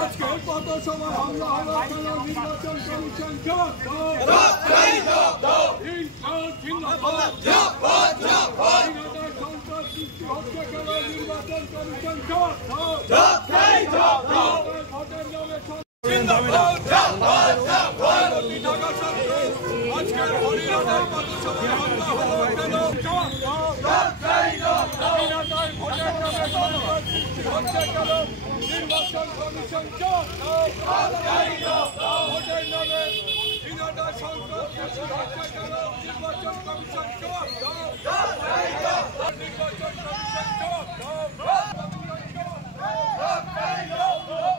আজকের কত সময় হামলা হলো কেন নির্বাচন কমিশন আজকের হরিয়ানার কত সময় হামলা হলো কেন নির্বাচন কমিশন ভোটের নামে ইনাদা সংসদ নির্বাচন কমিশন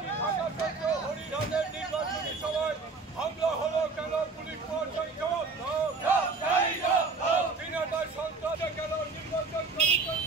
নির্বাচন হরিয়ানার নির্বাচনী সভায় হামলা হলো কেন পুলিশ প্রশাসন ইনাদা সংসদ কেন নির্বাচন কমিশন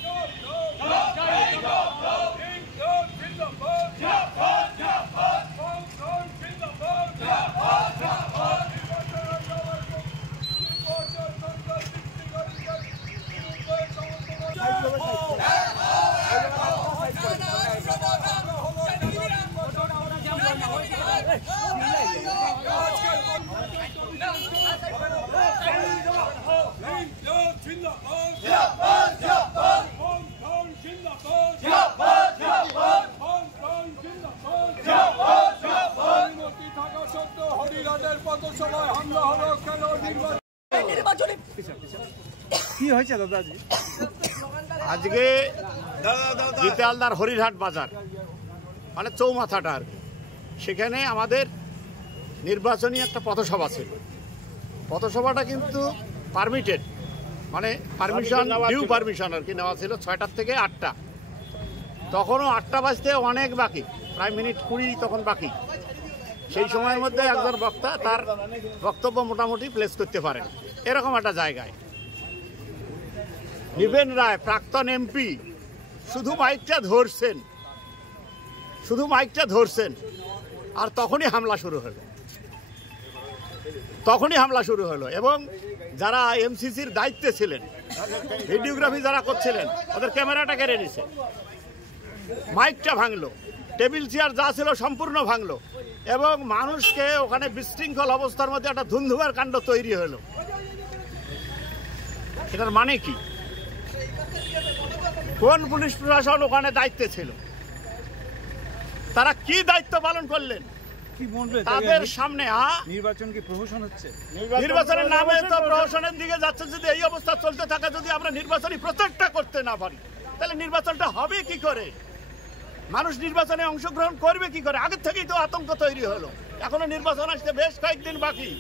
হরিয়ানার কত সময় হামলা হলো কেন নির্বাচনী কি হয়েছে দাদা? আজকে গীতালদার হরিরহাট বাজার মানে চৌমাথাটার সেখানে আমাদের নির্বাচনী একটা পথসভা ছিল। পথসভাটা কিন্তু পারমিটেড, মানে পারমিশন ডিউ পারমিশন আর কি নেওয়া ছিল 6টার থেকে 8টা। তখনও 8টা বাজতে অনেক বাকি, প্রায় মিনিট 20 তখন বাকি। সেই সময়ের মধ্যে একজন বক্তা তার বক্তব্য মোটামুটি প্লেস করতে পারেন এরকম একটা জায়গায় নিবেন রায় প্রাক্তন এমপি শুধু মাইকটা ধরছেন আর তখনই হামলা শুরু হলো এবং যারা এমসিসির দায়িত্বে ছিলেন, ভিডিওগ্রাফি যারা করছিলেন, ওদের ক্যামেরাটা কেড়ে নিছে, মাইকটা ভাঙলো, টেবিল চেয়ার যা ছিল সম্পূর্ণ ভাঙলো এবং মানুষকে ওখানে বিশৃঙ্খল অবস্থার মধ্যে একটা ধুন্ধুমার কাণ্ড তৈরি হলো। এটার মানে কি? কোন পুলিশ প্রশাসন ওখানে দায়িত্বে ছিল? তারা কি দায়িত্ব পালন করলেন? কি বলবে তাদের সামনে নির্বাচন কি প্রহসন হচ্ছে? নির্বাচনের নামে তো প্রহসনের দিকে যাচ্ছে। যদি এই অবস্থা চলতে থাকে, যদি আমরা নির্বাচনী প্রচারটা করতে না পারি, তাহলে নির্বাচনটা হবে কি করে? মানুষ নির্বাচনে অংশগ্রহণ করবে কি করে? আগের থেকেই তো আতঙ্ক তৈরি হলো, এখনো নির্বাচন আসতে বেশ কয়েকদিন বাকি।